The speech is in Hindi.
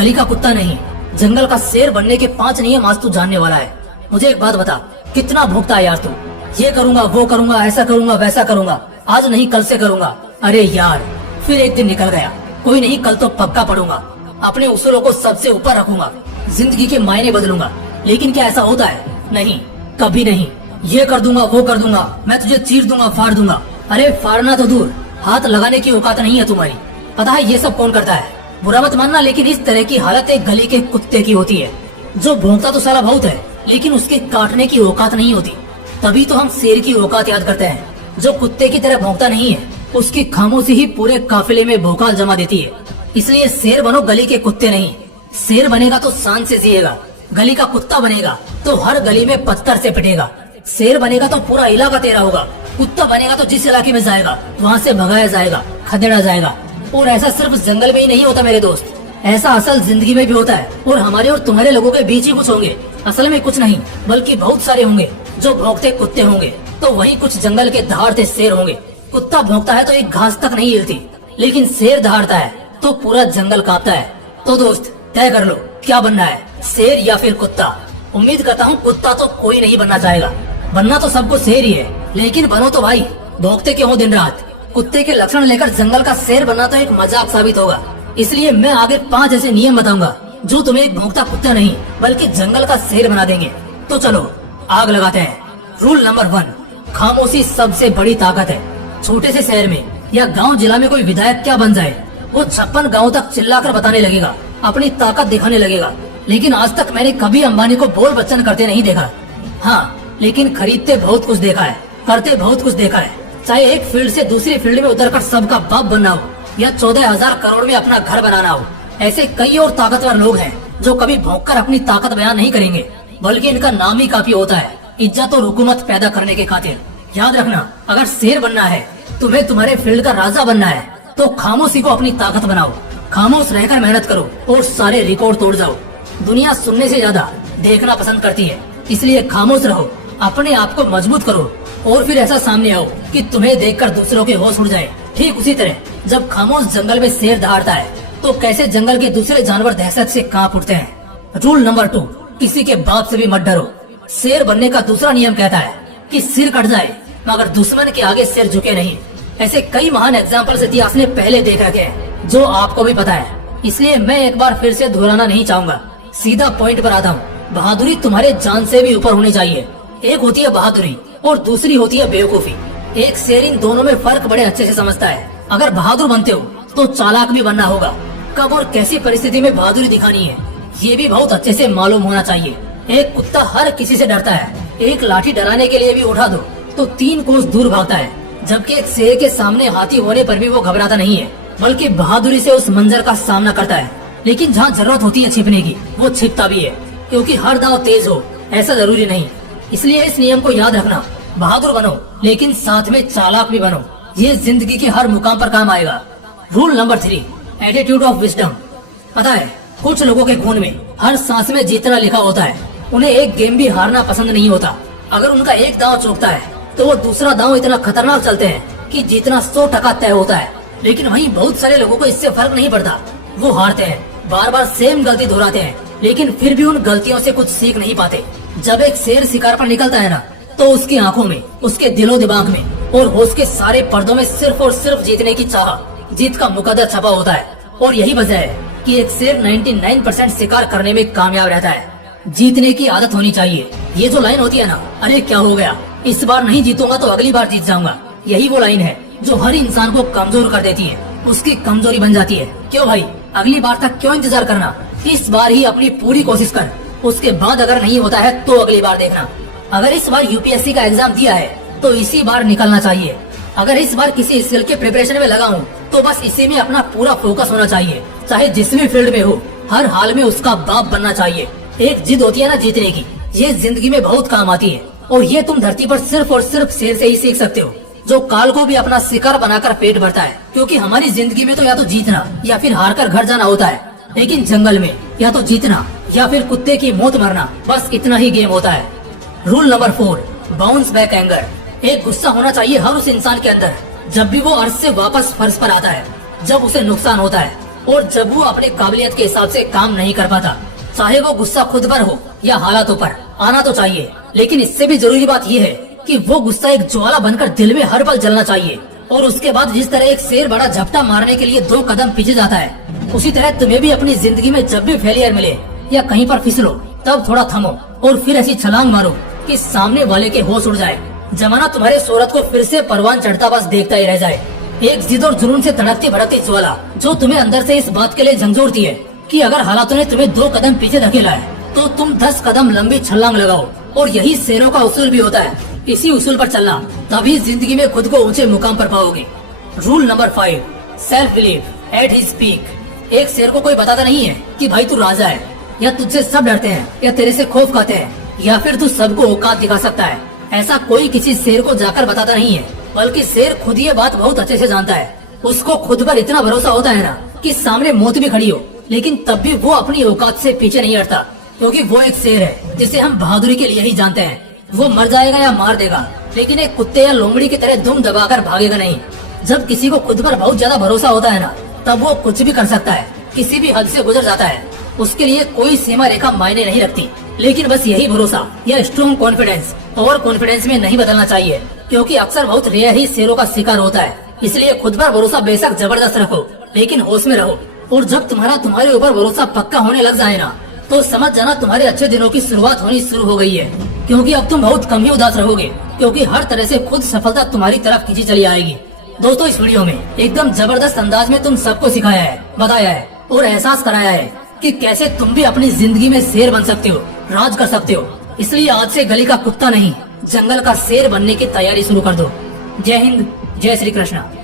गली का कुत्ता नहीं, जंगल का शेर बनने के 5 नियम आज तू जानने वाला है। मुझे एक बात बता, कितना भोगता है यार तू? ये करूंगा, वो करूंगा, ऐसा करूंगा, वैसा करूंगा, आज नहीं कल से करूंगा। अरे यार, फिर एक दिन निकल गया। कोई नहीं, कल तो पक्का पढ़ूंगा, अपने उसूलों को सबसे ऊपर रखूंगा, जिंदगी के मायने बदलूंगा। लेकिन क्या ऐसा होता है? नहीं, कभी नहीं। ये कर दूंगा, वो कर दूंगा, मैं तुझे चीर दूंगा, फाड़ दूंगा। अरे फाड़ना तो दूर, हाथ लगाने की औकात नहीं है तुम्हारी। पता है ये सब कौन करता है? बुरा मत मानना, लेकिन इस तरह की हालत एक गली के कुत्ते की होती है। जो भौंकता तो साला बहुत है, लेकिन उसके काटने की औकात नहीं होती। तभी तो हम शेर की औकात याद करते हैं। जो कुत्ते की तरह भौंकता नहीं है, उसकी खामोशी ही पूरे काफिले में भौकाल जमा देती है। इसलिए शेर बनो, गली के कुत्ते नहीं। शेर बनेगा तो शान से जिएगा, गली का कुत्ता बनेगा तो हर गली में पत्थर से पिटेगा। शेर बनेगा तो पूरा इलाका तेरा होगा, कुत्ता बनेगा तो जिस इलाके में जाएगा वहाँ से भगाया जाएगा, खदेड़ा जाएगा। और ऐसा सिर्फ जंगल में ही नहीं होता मेरे दोस्त, ऐसा असल जिंदगी में भी होता है। और हमारे और तुम्हारे लोगों के बीच ही कुछ होंगे, असल में कुछ नहीं बल्कि बहुत सारे होंगे जो भौंकते कुत्ते होंगे, तो वही कुछ जंगल के दहाड़ते शेर होंगे। कुत्ता भौंकता है तो एक घास तक नहीं हिलती, लेकिन शेर दहाड़ता है तो पूरा जंगल कांपता है। तो दोस्त तय कर लो, क्या बनना है, शेर या फिर कुत्ता? उम्मीद करता हूँ कुत्ता तो कोई नहीं बनना चाहेगा, बनना तो सबको शेर ही है। लेकिन बनो तो भाई, भौंकते क्यों हो दिन रात? कुत्ते के लक्षण लेकर जंगल का शेर बनना तो एक मजाक साबित होगा। इसलिए मैं आगे 5 ऐसे नियम बताऊंगा जो तुम्हें एक भौंकता कुत्ता नहीं बल्कि जंगल का शेर बना देंगे। तो चलो आग लगाते हैं। रूल नंबर 1, खामोशी सबसे बड़ी ताकत है। छोटे से शहर में या गांव जिला में कोई विधायक क्या बन जाए, वो 56 गाँव तक चिल्लाकर बताने लगेगा, अपनी ताकत दिखाने लगेगा। लेकिन आज तक मैंने कभी अंबानी को बोल बच्चन करते नहीं देखा। हाँ, लेकिन खरीदते बहुत कुछ देखा है, करते बहुत कुछ देखा है। चाहे एक फील्ड से दूसरी फील्ड में उतरकर सबका बाप बनना हो या 14,000 करोड़ में अपना घर बनाना हो, ऐसे कई और ताकतवर लोग हैं जो कभी भौंककर अपनी ताकत बयान नहीं करेंगे, बल्कि इनका नाम ही काफी होता है, इज्जत और हुकूमत पैदा करने के खातिर। याद रखना, अगर शेर बनना है, तुम्हें तुम्हारे फील्ड का राजा बनना है, तो खामोशी को अपनी ताकत बनाओ। खामोश रहकर मेहनत करो और सारे रिकॉर्ड तोड़ जाओ। दुनिया सुनने से ज्यादा देखना पसंद करती है, इसलिए खामोश रहो, अपने आप को मजबूत करो और फिर ऐसा सामने आओ कि तुम्हें देखकर दूसरों के होश उड़ जाए। ठीक उसी तरह जब खामोश जंगल में शेर दहाड़ता है, तो कैसे जंगल के दूसरे जानवर दहशत से कांप उठते हैं। रूल नंबर 2, किसी के बाप से भी मत डरो। शेर बनने का दूसरा नियम कहता है कि सिर कट जाए मगर दुश्मन के आगे सिर झुके नहीं। ऐसे कई महान एग्जाम्पल्स इतिहास ने पहले देख रखे हैं जो आपको भी पता है, इसलिए मैं एक बार फिर से दोहराना नहीं चाहूंगा। सीधा पॉइंट पर आता हूँ। बहादुरी तुम्हारे जान से भी ऊपर होनी चाहिए। एक होती है बहादुरी और दूसरी होती है बेवकूफी। एक शेर इन दोनों में फर्क बड़े अच्छे से समझता है। अगर बहादुर बनते हो तो चालाक भी बनना होगा। कब और कैसी परिस्थिति में बहादुरी दिखानी है, ये भी बहुत अच्छे से मालूम होना चाहिए। एक कुत्ता हर किसी से डरता है, एक लाठी डराने के लिए भी उठा दो तो 3 कोस दूर भागता है, जबकि एक शेर के सामने हाथी होने पर भी वो घबराता नहीं है, बल्कि बहादुरी से उस मंजर का सामना करता है। लेकिन जहाँ जरूरत होती है छिपने की, वो छिपता भी है, क्योंकि हर दांव तेज हो ऐसा जरूरी नहीं। इसलिए इस नियम को याद रखना, बहादुर बनो लेकिन साथ में चालाक भी बनो। ये जिंदगी के हर मुकाम पर काम आएगा। Rule number 3, attitude of wisdom. पता है, कुछ लोगों के खून में हर सांस में जीतना लिखा होता है। उन्हें एक गेम भी हारना पसंद नहीं होता। अगर उनका एक दांव चूकता है तो वो दूसरा दांव इतना खतरनाक चलते हैं कि जीतना 100% तय होता है। लेकिन वहीं बहुत सारे लोगों को इससे फर्क नहीं पड़ता, वो हारते हैं, बार बार सेम गलती दोहराते हैं, लेकिन फिर भी उन गलतियों से कुछ सीख नहीं पाते। जब एक शेर शिकार पर निकलता है ना, तो उसकी आंखों में, उसके दिलो दिमाग में और होश के सारे पर्दों में सिर्फ और सिर्फ जीतने की चाह, जीत का मुकद्दर छपा होता है। और यही वजह है कि एक शेर 99% शिकार करने में कामयाब रहता है। जीतने की आदत होनी चाहिए। ये जो लाइन होती है ना, अरे क्या हो गया, इस बार नहीं जीतूंगा तो अगली बार जीत जाऊंगा, यही वो लाइन है जो हर इंसान को कमजोर कर देती है, उसकी कमजोरी बन जाती है। क्यों भाई, अगली बार तक क्यों इंतजार करना, इस बार ही अपनी पूरी कोशिश कर, उसके बाद अगर नहीं होता है तो अगली बार देखना। अगर इस बार यूपीएससी का एग्जाम दिया है तो इसी बार निकलना चाहिए। अगर इस बार किसी स्किल के प्रिपरेशन में लगा हूँ तो बस इसी में अपना पूरा फोकस होना चाहिए, चाहे जिस भी फील्ड में हो, हर हाल में उसका बाप बनना चाहिए। एक जिद होती है ना जीतने की, ये जिंदगी में बहुत काम आती है। और ये तुम धरती पर सिर्फ और सिर्फ शेर से ही सीख सकते हो, जो काल को भी अपना शिकार बनाकर पेट भरता है। क्योंकि हमारी जिंदगी में तो या तो जीतना या फिर हार कर घर जाना होता है, लेकिन जंगल में या तो जीतना या फिर कुत्ते की मौत मरना, बस इतना ही गेम होता है। Rule number 4, bounce back anger. एक गुस्सा होना चाहिए हर उस इंसान के अंदर जब भी वो अर्श से वापस फर्श पर आता है, जब उसे नुकसान होता है, और जब वो अपने काबिलियत के हिसाब से काम नहीं कर पाता, चाहे वो गुस्सा खुद पर हो या हालातों पर, आना तो चाहिए। लेकिन इससे भी जरूरी बात ये है कि वो गुस्सा एक ज्वाला बनकर दिल में हर पल जलना चाहिए। और उसके बाद जिस तरह एक शेर बड़ा झपटा मारने के लिए 2 कदम पीछे जाता है, उसी तरह तुम्हें भी अपनी जिंदगी में जब भी फेलियर मिले या कहीं पर फिसलो, तब थोड़ा थमो और फिर ऐसी छलांग मारो कि सामने वाले के होश उड़ जाए। जमाना तुम्हारे शोहरत को फिर से परवान चढ़ता बस देखता ही रह जाए। एक जिद और जुनून से तड़कती भड़कती ज्वाला जो तुम्हें अंदर से इस बात के लिए झंझोरती है कि अगर हालातों ने तुम्हें 2 कदम पीछे धकेला है तो तुम 10 कदम लंबी छलांग लगाओ। और यही शेरों का उसूल भी होता है। इसी उसूल पर चलना, तभी जिंदगी में खुद को ऊंचे मुकाम पर पाओगे। Rule number 5, self believe at his peak. एक शेर को कोई बताता नहीं है कि भाई तू राजा है, या तुझसे सब डरते हैं, या तेरे से खौफ खाते हैं, या फिर तू सबको औकात दिखा सकता है। ऐसा कोई किसी शेर को जाकर बताता नहीं है, बल्कि शेर खुद ये बात बहुत अच्छे से जानता है। उसको खुद पर इतना भरोसा होता है ना कि सामने मौत भी खड़ी हो, लेकिन तब भी वो अपनी औकात से पीछे नहीं हटता, क्योंकि वो एक शेर है जिसे हम बहादुरी के लिए ही जानते हैं। वो मर जाएगा या मार देगा, लेकिन एक कुत्ते या लोमड़ी की तरह दुम दबाकर भागेगा नहीं। जब किसी को खुद पर बहुत ज्यादा भरोसा होता है ना, तब वो कुछ भी कर सकता है, किसी भी हद से गुजर जाता है। उसके लिए कोई सीमा रेखा मायने नहीं रखती। लेकिन बस यही भरोसा या स्ट्रॉन्ग कॉन्फिडेंस ओवर कॉन्फिडेंस में नहीं बदलना चाहिए, क्योंकि अक्सर बहुत रेयर ही शेरों का शिकार होता है। इसलिए खुद पर भरोसा बेशक जबरदस्त रखो, लेकिन होश में रहो। और जब तुम्हारे ऊपर भरोसा पक्का होने लग जाए ना, तो समझ जाना तुम्हारे अच्छे दिनों की शुरुआत होनी शुरू हो गई है। क्योंकि अब तुम बहुत कम ही उदास रहोगे, क्योंकि हर तरह से खुद सफलता तुम्हारी तरफ खींची चली आएगी। दोस्तों, इस वीडियो में एकदम जबरदस्त अंदाज में तुम सबको सिखाया है, बताया है और एहसास कराया है कि कैसे तुम भी अपनी जिंदगी में शेर बन सकते हो, राज कर सकते हो। इसलिए आज से गली का कुत्ता नहीं, जंगल का शेर बनने की तैयारी शुरू कर दो। जय हिंद, जय श्री कृष्ण।